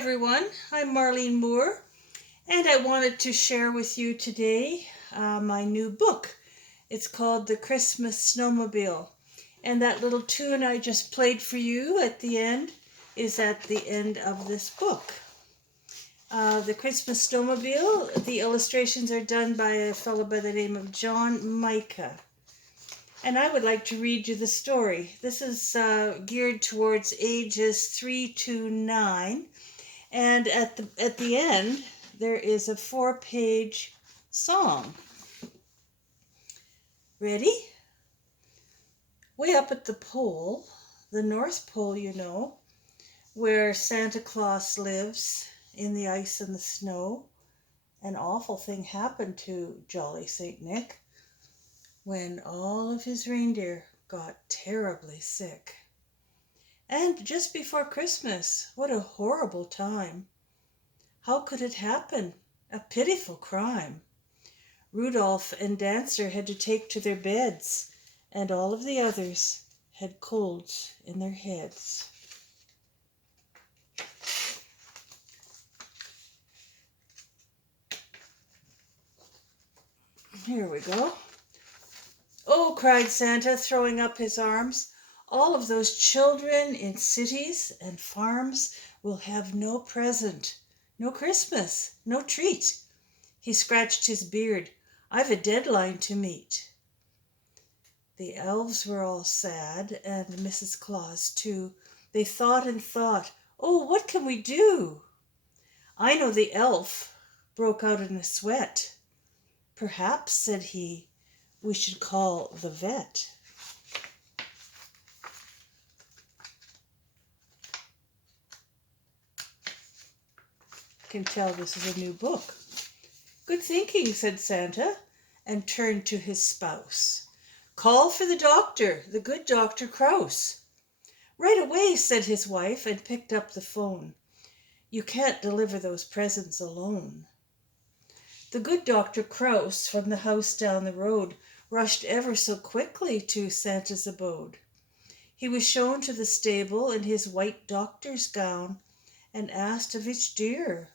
everyone, I'm Marlene Moore, and I wanted to share with you today my new book. It's called The Christmas Snowmobile, and that little tune I just played for you at the end is at the end of this book. The Christmas Snowmobile, the illustrations are done by a fellow by the name of John Micah. And I would like to read you the story. This is geared towards ages 3 to 9. And at the end, there is a 4-page song. Ready? Way up at the pole, the North Pole, you know, where Santa Claus lives in the ice and the snow, an awful thing happened to Jolly St. Nick when all of his reindeer got terribly sick. And just before Christmas, what a horrible time. How could it happen? A pitiful crime. Rudolph and Dancer had to take to their beds, and all of the others had colds in their heads. Here we go. Oh, cried Santa, throwing up his arms. All of those children in cities and farms will have no present, no Christmas, no treat. He scratched his beard. I've a deadline to meet. The elves were all sad, and Mrs. Claus too. They thought and thought, oh, what can we do? I know the elf broke out in a sweat. Perhaps, said he, we should call the vet. Can tell this is a new book. Good thinking, said Santa, and turned to his spouse. Call for the doctor, the good Dr. Kraus. Right away, said his wife, and picked up the phone. You can't deliver those presents alone. The good Dr. Kraus from the house down the road rushed ever so quickly to Santa's abode. He was shown to the stable in his white doctor's gown and asked of each deer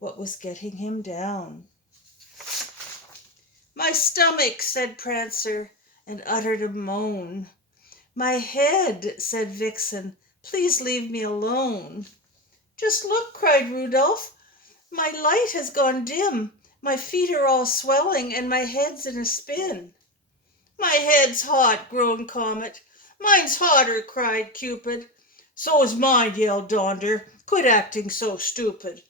what was getting him down. My stomach, said Prancer, and uttered a moan. My head, said Vixen, please leave me alone. Just look, cried Rudolph, my light has gone dim. My feet are all swelling, and my head's in a spin. My head's hot, groaned Comet. Mine's hotter, cried Cupid. So's mine, yelled Donder. Quit acting so stupid.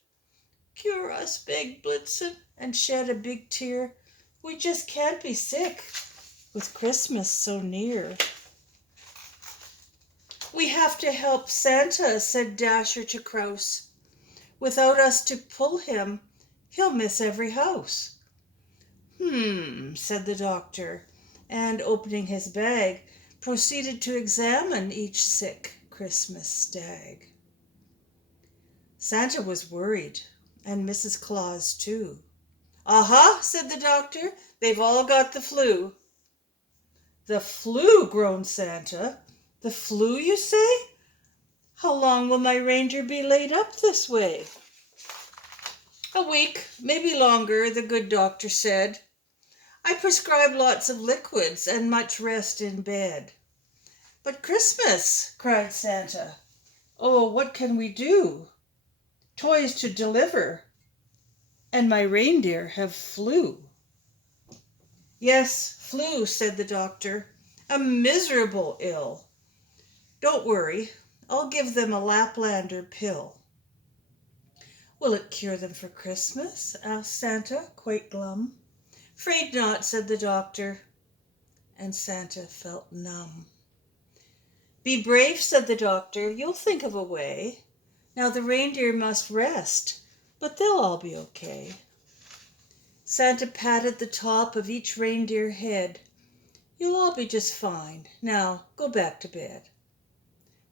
Cure us, begged Blitzen, and shed a big tear. We just can't be sick with Christmas so near. We have to help Santa, said Dasher to Kraus. Without us to pull him, he'll miss every house. Said the doctor, and opening his bag, proceeded to examine each sick Christmas stag. Santa was worried, and Mrs. Claus too. Aha, said the doctor, they've all got the flu. The flu, groaned Santa. The flu, you say? How long will my reindeer be laid up this way? A week, maybe longer, the good doctor said. I prescribe lots of liquids and much rest in bed. But Christmas, cried Santa. Oh, what can we do? Toys to deliver, and my reindeer have flu. Yes, flu, said the doctor. A miserable ill. Don't worry, I'll give them a Laplander pill. Will it cure them for Christmas? Asked Santa, quite glum. Afraid not, said the doctor, and Santa felt numb. Be brave, said the doctor, you'll think of a way. Now the reindeer must rest, but they'll all be okay. Santa patted the top of each reindeer head. You'll all be just fine. Now go back to bed.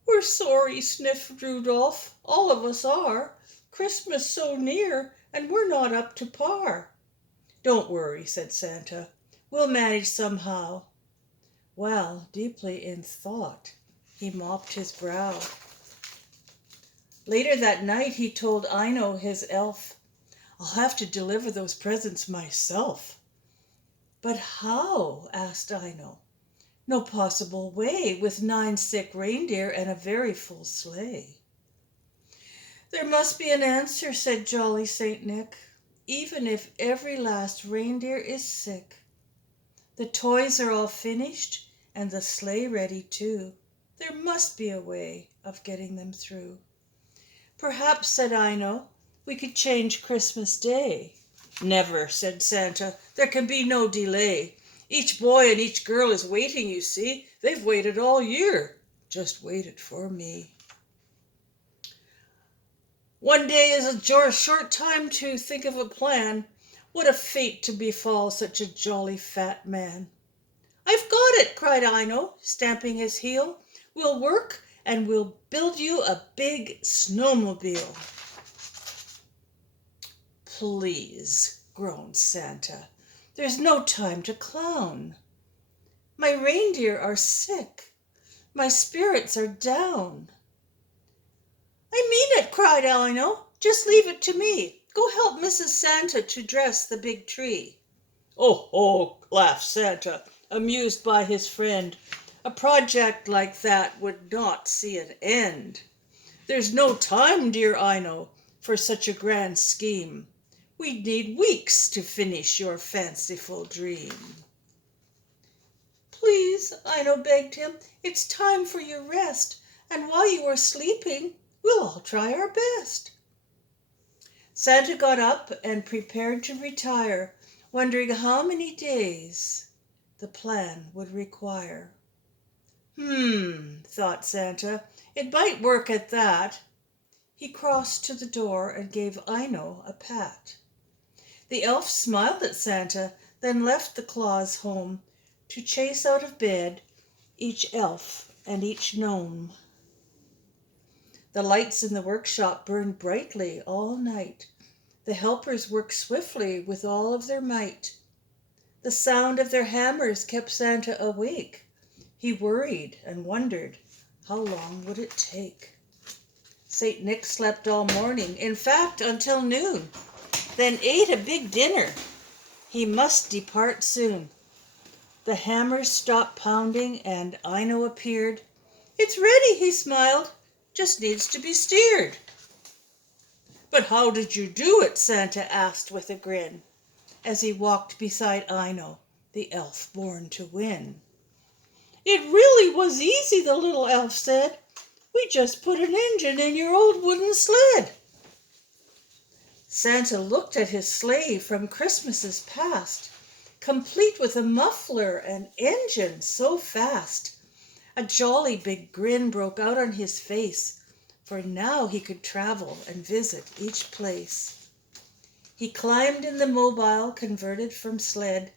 We're sorry, sniffed Rudolph. All of us are. Christmas so near, and we're not up to par. Don't worry, said Santa. We'll manage somehow. Well, deeply in thought, he mopped his brow. Later that night he told Aino, his elf, "I'll have to deliver those presents myself." "But how?" asked Aino. "No possible way, with 9 sick reindeer and a very full sleigh." "There must be an answer," said jolly Saint Nick, "even if every last reindeer is sick. The toys are all finished and the sleigh ready too. There must be a way of getting them through." "Perhaps," said Aino, "we could change Christmas Day." "Never," said Santa. "There can be no delay. Each boy and each girl is waiting, you see. They've waited all year. Just waited for me." One day is a short time to think of a plan. What a fate to befall such a jolly fat man. "I've got it!" cried Aino, stamping his heel. "We'll work and we'll build you a big snowmobile." "Please," groaned Santa, "there's no time to clown. My reindeer are sick. My spirits are down." "I mean it!" cried Aino. "Just leave it to me. Go help Mrs. Santa to dress the big tree." "Oh, oh!" laughed Santa, amused by his friend. "A project like that would not see an end. There's no time, dear Aino, for such a grand scheme. We'd need weeks to finish your fanciful dream." "Please," Aino begged him, "it's time for your rest, and while you are sleeping, we'll all try our best." Santa got up and prepared to retire, wondering how many days the plan would require. Thought Santa, "it might work at that." He crossed to the door and gave Aino a pat. The elf smiled at Santa, then left the Claus home to chase out of bed each elf and each gnome. The lights in the workshop burned brightly all night. The helpers worked swiftly with all of their might. The sound of their hammers kept Santa awake. He worried and wondered, how long would it take? Saint Nick slept all morning, in fact until noon, then ate a big dinner. He must depart soon. The hammers stopped pounding and Aino appeared. "It's ready," he smiled. "Just needs to be steered." "But how did you do it?" Santa asked with a grin, as he walked beside Aino, the elf born to win. "It really was easy," the little elf said. "We just put an engine in your old wooden sled." Santa looked at his sleigh from Christmases past, complete with a muffler and engine so fast. A jolly big grin broke out on his face, for now he could travel and visit each place. He climbed in the mobile converted from sled.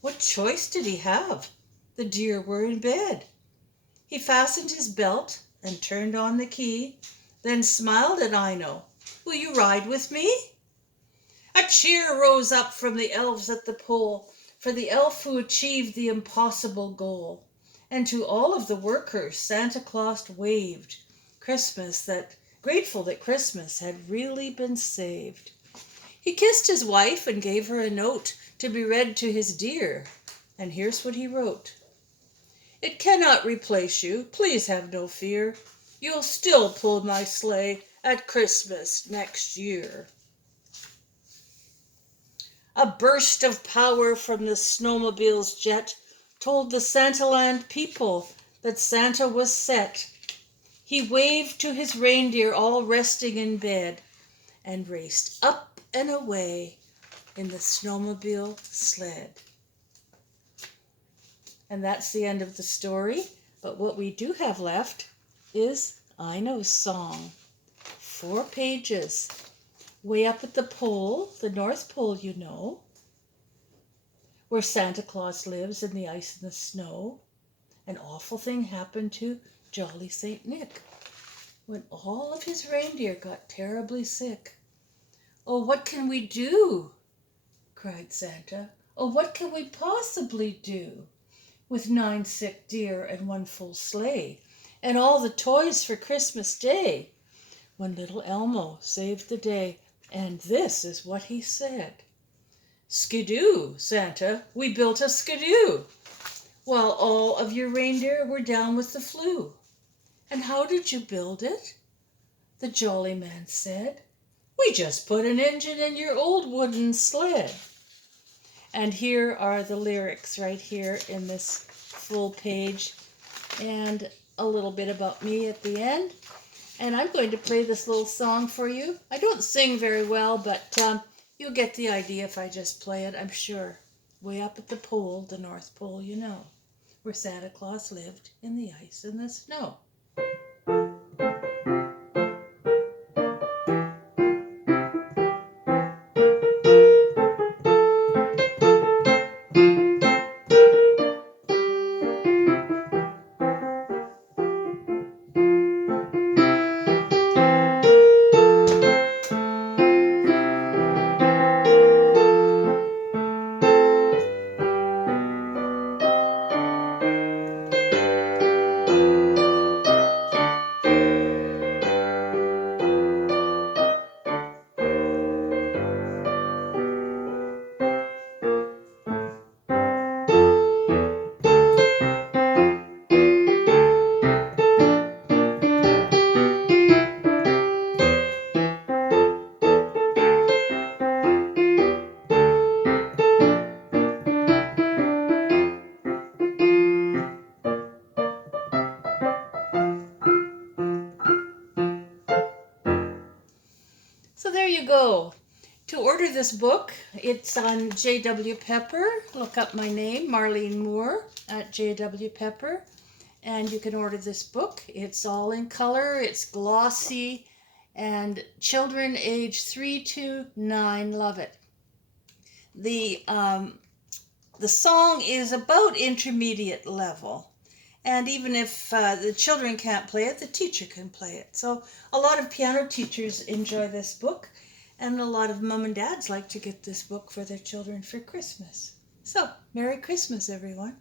What choice did he have? The deer were in bed. He fastened his belt and turned on the key, then smiled at Aino. "Will you ride with me?" A cheer rose up from the elves at the pole for the elf who achieved the impossible goal. And to all of the workers, Santa Claus waved, grateful that Christmas had really been saved. He kissed his wife and gave her a note to be read to his dear. And here's what he wrote. "It cannot replace you, please have no fear. You'll still pull my sleigh at Christmas next year." A burst of power from the snowmobile's jet told the Santaland people that Santa was set. He waved to his reindeer all resting in bed and raced up and away in the snowmobile sled. And that's the end of the story. But what we do have left is Aino's song. 4 pages. Way up at the pole, the North Pole, you know, where Santa Claus lives in the ice and the snow, an awful thing happened to jolly Saint Nick when all of his reindeer got terribly sick. "Oh, what can we do?" cried Santa. "Oh, what can we possibly do with 9 sick deer and 1 full sleigh and all the toys for Christmas Day? when little Elmo saved the day, and this is what he said. "Skidoo, Santa, we built a skidoo, while all of your reindeer were down with the flu." "And how did you build it?" the jolly man said. "We just put an engine in your old wooden sled." And here are the lyrics right here in this full page, and a little bit about me at the end. And I'm going to play this little song for you. I don't sing very well, but you'll get the idea if I just play it, I'm sure. Way up at the pole, the North Pole, you know, where Santa Claus lived in the ice and the snow. So there you go. To order this book, it's on J.W. Pepper. Look up my name, Marlene Moore, at J.W. Pepper. And you can order this book. It's all in color, it's glossy, and children age 3 to 9 love it. The song is about intermediate level. And even if the children can't play it, the teacher can play it. So a lot of piano teachers enjoy this book, and a lot of mom and dads like to get this book for their children for Christmas. So, Merry Christmas, everyone.